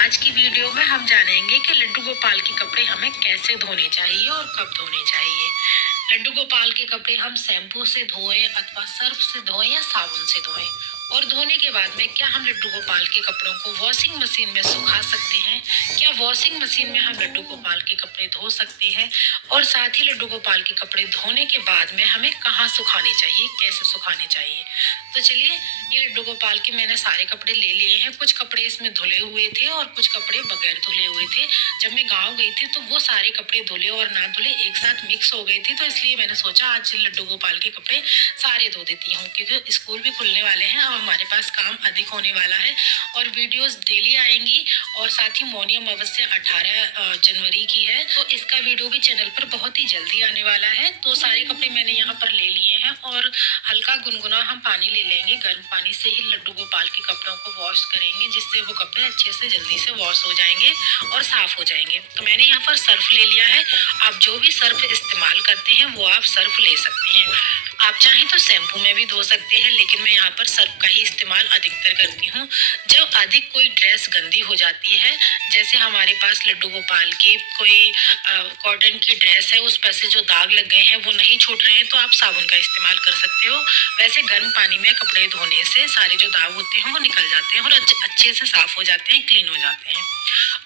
आज की वीडियो में हम जानेंगे कि लड्डू गोपाल के कपड़े हमें कैसे धोने चाहिए और कब धोने चाहिए। लड्डू गोपाल के कपड़े हम शैम्पू से धोएं अथवा सर्फ से धोएं या साबुन से धोएं। और धोने के बाद में क्या हम लड्डू गोपाल के कपड़ों को वॉशिंग मशीन में सुखा सकते हैं? क्या वॉशिंग मशीन में हम लड्डू गोपाल के कपड़े धो सकते हैं? और साथ ही लड्डू गोपाल के कपड़े धोने के बाद में हमें कहाँ सुखाने चाहिए, कैसे सुखाने चाहिए? तो चलिए, ये लड्डू गोपाल के मैंने सारे कपड़े ले लिए हैं। कुछ कपड़े इसमें धुले हुए थे और कुछ कपड़े बगैर धुले हुए थे। जब मैं गाँव गई थी तो वो सारे कपड़े धुले और ना धुले एक साथ मिक्स हो गए थे, तो इसलिए मैंने सोचा आज लड्डू गोपाल के कपड़े सारे धो देती हूँ, क्योंकि स्कूल भी खुलने वाले हैं और हमारे पास काम अधिक होने वाला है और वीडियोस डेली आएंगी। और साथ ही मौनी अमावस्या 18 जनवरी की है, तो इसका वीडियो भी चैनल पर बहुत ही जल्दी आने वाला है। तो सारे कपड़े मैंने यहाँ पर ले लिए हैं और हल्का गुनगुना हम पानी ले लेंगे। गर्म पानी से ही लड्डू गोपाल के कपड़ों को वॉश करेंगे, जिससे वो कपड़े अच्छे से जल्दी से वॉश हो जाएंगे और साफ हो जाएंगे। तो मैंने यहाँ पर सर्फ ले लिया है। आप जो भी सर्फ इस्तेमाल करते हैं वो आप सर्फ ले सकते हैं। आप चाहें तो शैम्पू में भी धो सकते हैं, लेकिन मैं यहाँ पर सर्फ का ही इस्तेमाल अधिकतर करती हूँ। जब अधिक कोई ड्रेस गंदी हो जाती है, जैसे हमारे पास लड्डू गोपाल की कोई कॉटन की ड्रेस है, उस पर से जो दाग लग गए हैं वो नहीं छूट रहे हैं, तो आप साबुन का इस्तेमाल कर सकते हो। वैसे गर्म पानी में कपड़े धोने से सारे जो दाग होते हैं वो निकल जाते हैं और अच्छे से साफ हो जाते हैं, क्लीन हो जाते हैं।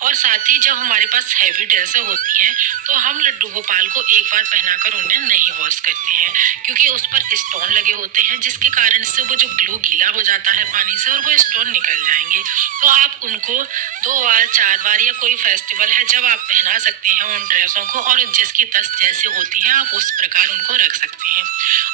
और साथ ही जब हमारे पास हैवी ड्रेसें होती हैं तो हम लड्डू गोपाल को एक बार पहनाकर उन्हें नहीं वॉश करते हैं, क्योंकि उस पर स्टोन लगे होते हैं, जिसके कारण से वो जो ग्लू गीला हो जाता है पानी से और वो स्टोन निकल जाएंगे। तो आप उनको 2 बार 4 बार या कोई फेस्टिवल है जब आप पहना सकते हैं उन ड्रेसों को, और जिसकी तस जैसे होती है आप उस प्रकार उनको रख सकते हैं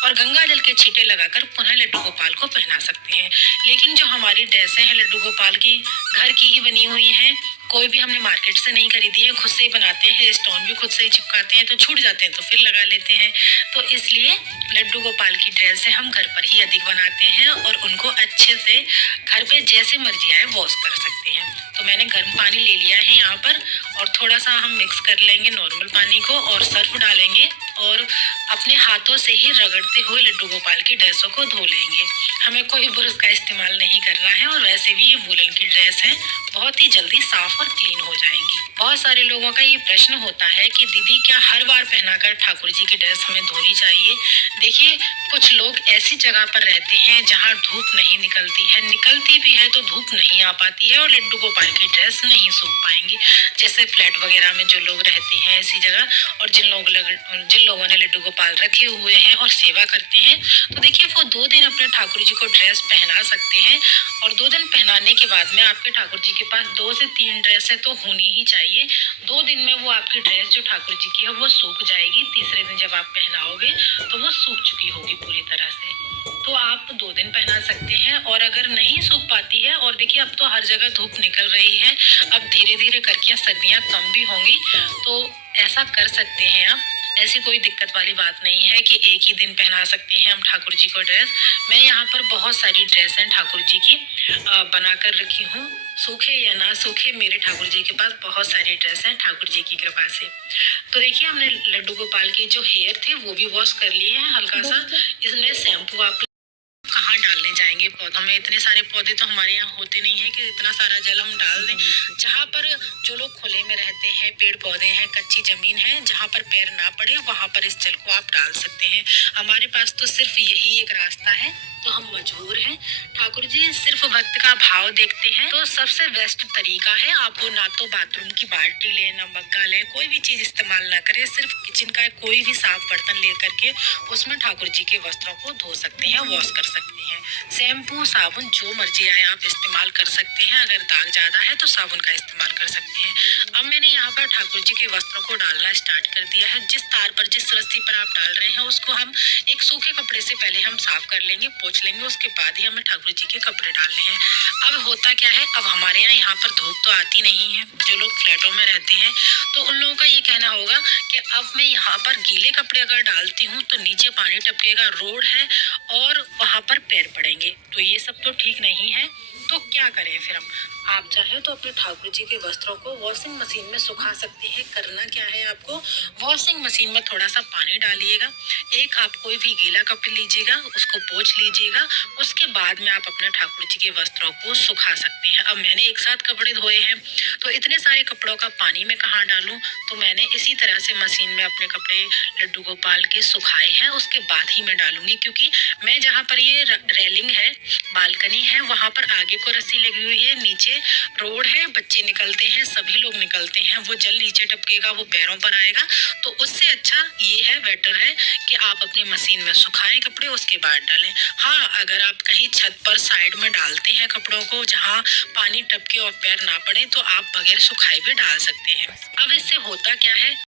और गंगा जल के छींटे लगाकर पुनः लड्डू गोपाल को पहना सकते हैं। लेकिन जो हमारी ड्रेसें हैं लड्डू गोपाल की, घर की ही बनी हुई हैं, कोई भी हमने मार्केट से नहीं खरीदी है, खुद से ही बनाते हैं, स्टोन भी खुद से ही चिपकाते हैं, तो छूट जाते हैं तो फिर लगा लेते हैं। तो इसलिए लड्डू गोपाल की ड्रेसें हम घर पर ही अधिक बनाते हैं और उनको अच्छे से घर पे जैसे मर्जी आए वॉश कर सकते हैं। तो मैंने गर्म पानी ले लिया है यहाँ पर और थोड़ा सा हम मिक्स कर लेंगे नॉर्मल पानी को और सर्फ डालेंगे और अपने हाथों से ही रगड़ते हुए लड्डू गोपाल की ड्रेसों को धो लेंगे। हमें कोई ब्रश का इस्तेमाल नहीं करना है और वैसे भी ये वूलन की ड्रेस है, बहुत ही जल्दी साफ और क्लीन हो जाएंगी। बहुत सारे लोगों का ये प्रश्न होता है कि दीदी क्या हर बार पहनाकर ठाकुर जी की ड्रेस हमें धोनी चाहिए? देखिए, कुछ लोग ऐसी जगह पर रहते हैं जहाँ धूप नहीं निकलती है, निकलती भी है तो धूप नहीं आ पाती है और लड्डू गोपाल की ड्रेस नहीं सूख पाएंगी। जैसे फ्लैट वगैरह में जो लोग रहते हैं ऐसी जगह, और जिन लोगों ने लड्डू गोपाल रखे हुए हैं और सेवा करते हैं, तो देखिए वो 2 दिन अपने ठाकुर जी को ड्रेस पहना सकते हैं और 2 दिन पहनाने के बाद में आपके ठाकुर जी के पास 2 से 3 ड्रेसें तो होनी ही चाहिए। 2 दिन में वो आपकी ड्रेस जो ठाकुर जी की है वो सूख जाएगी। तीसरे दिन जब आप पहनाओगे तो वो सूख चुकी होगी पूरी तरह से। तो आप 2 दिन पहना सकते हैं और अगर नहीं सूख पाती है, और देखिए अब तो हर जगह धूप निकल रही है, अब धीरे धीरे करके सर्दियाँ कम भी होंगी, तो ऐसा कर सकते हैं आप। ऐसी कोई दिक्कत वाली बात नहीं है कि एक ही दिन पहना सकते हैं हम ठाकुर जी को ड्रेस। मैं यहाँ पर बहुत सारी ड्रेसें ठाकुर जी की बनाकर रखी हूँ। सूखे या ना सूखे, मेरे ठाकुर जी के पास बहुत सारी ड्रेस हैं ठाकुर जी की कृपा से। तो देखिए, हमने लड्डू गोपाल के जो हेयर थे वो भी वॉश कर लिए हैं हल्का सा। इसमें शैम्पू आप कहाँ डालने जाएंगे पौधों में? इतने सारे पौधे तो हमारे यहाँ होते नहीं है कि इतना सारा जल हम डाल दें। जहाँ पर जो लोग खुले में रहते हैं, पेड़ पौधे हैं, कच्ची जमीन है, जहाँ पर पैर ना पड़े वहां पर इस जल को आप डाल सकते हैं। हमारे पास तो सिर्फ यही एक रास्ता है, तो हम मजबूर हैं। ठाकुर जी सिर्फ भक्त का भाव देखते हैं, तो सबसे बेस्ट तरीका है आप ना तो बाथरूम की बाल्टी लें, ना मग्गा लें, कोई भी चीज इस्तेमाल ना करें, सिर्फ किचन का कोई भी साफ बर्तन ले करके उसमें ठाकुर जी के वस्त्रों को धो सकते हैं, वॉश कर सकते हैं। शैम्पू साबुन जो मर्जी आए आप इस्तेमाल कर सकते हैं। अगर दाग ज्यादा है तो साबुन का इस्तेमाल कर सकते हैं। अब मैंने यहाँ पर ठाकुर जी के वस्त्रों को डालना स्टार्ट कर दिया है। जिस तार पर, जिस रस्सी पर आप डाल रहे हैं उसको हम एक सूखे कपड़े से पहले हम साफ कर लेंगे, पोंछ लेंगे, उसके बाद ही हमें ठाकुर जी के कपड़े डालने हैं। अब होता क्या है, अब हमारे यहाँ पर धूप तो आती नहीं है, जो लोग फ्लैटों में रहते हैं तो उन लोगों का ये कहना होगा कि अब मैं यहाँ पर गीले कपड़े अगर डालती हूँ तो नीचे पानी टपकेगा, रोड है और वहां पर पैर पड़ेंगे, तो ये सब तो ठीक नहीं है। तो क्या करें फिर हम? आप चाहे तो अपने ठाकुर जी के वस्त्रों को वॉशिंग मशीन में सुखा सकते हैं। करना क्या है आपको, वॉशिंग मशीन में थोड़ा सा पानी डालिएगा, एक आप कोई भी गीला कपड़ा लीजिएगा, उसको पोंछ लीजिएगा, उसके बाद में आप अपने ठाकुर जी के वस्त्रों को सुखा सकते हैं। अब मैंने एक साथ कपड़े धोए हैं तो इतने सारे कपड़ों का पानी मैं कहाँ डालूं। तो मैंने इसी तरह से मशीन में अपने कपड़े लड्डू गोपाल के सुखाए हैं, उसके बाद ही मैं डालूंगी, क्योंकि मैं जहाँ पर ये रेलिंग है, बालकनी है, वहां पर आगे को रस्सी लगी हुई है, नीचे रोड है, बच्चे निकलते हैं, सभी लोग निकलते हैं, वो जल नीचे टपकेगा, वो पैरों पर आएगा। तो उससे अच्छा ये है, बेटर है कि आप अपनी मशीन में सुखाएं कपड़े, उसके बाद डालें। हाँ, अगर आप कहीं छत पर साइड में डालते हैं कपड़ों को, जहाँ पानी टपके और पैर ना पड़े, तो आप बगैर सुखाए भी डाल सकते हैं। अब इससे होता क्या है,